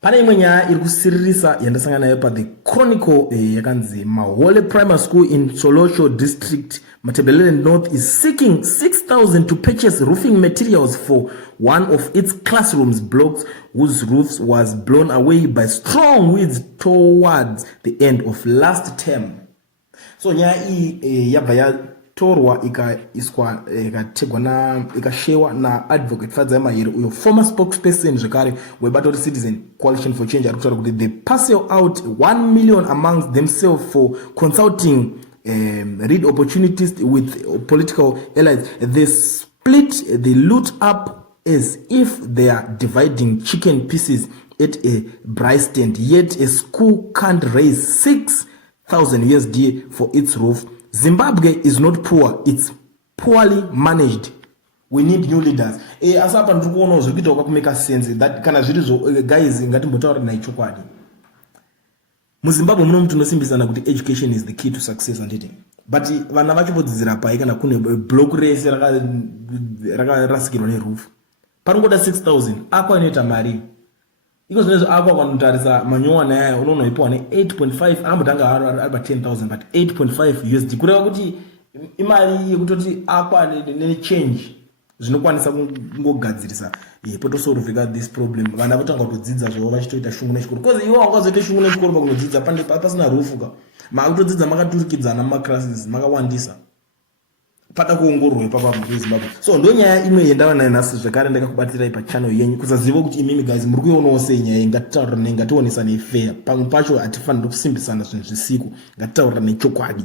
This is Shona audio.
Pane imwe nyaya iri kusiririsa yandasangana nayo pa The Chronicle yakanzi Mahole Primary School in Solosho District, Matebelele North is seeking 6,000 to purchase roofing materials for one of its classrooms blocks whose roofs was blown away by strong winds towards the end of last term. So nyaya iyi yabva yatorwa ikategwa ikashewa na advocate Fadza Mahiri uyo former spokesperson zvekare webato Citizen Coalition for Change arikutaura kuti they parcel out 1 million amongst themselves for consulting read opportunities with political allies. They split the loot up as if they are dividing chicken pieces at a braai stand, yet a school can't raise 6,000 USD for its roof. Zimbabwe is not poor, it's poorly managed. We need new leaders. Asapa ndikuona zvikuita kwakumeka sense that kana zviri guys ngatimbotaura naichokwadi. MuZimbabwe muno mtu nosimbisana kuti education is the key to success and eating. But vana vachipodzidzira pai kana kune block race rakarasikirwa neroof. Panongoda 6,000 akwa inoita mari. Iko zvinezvo akwa kwanotarisa manyowa naye unoona ipo ne 8.5 akambotanga ari pa 10,000 but 8.5 USD kureva kuti imari yekutoti akwa ne change zvinokwanisa kungogadzirisa potosolveka this problem. Vana votanga kutodzidza zvo vachitoita shungu nechikoro because iwo wangazoita shungu nechikoro pakunodzidza pasina rufuka makutodzidza makaturikidzana mumaclasses makawandisa pada kuongororwa ipapa muZimbabwe. So ndo nyaya imwe yendava nayo nhasi zvekare ndakakubatirai pachannel yenyu kusaziva kuti imimi guys muri kuionawo sei nyaya ngatitaurira nei ngationesane fair pamwe pacho hatifaniri kusimbisana zvinhu zvisiku ngatitaurira nechokwadi.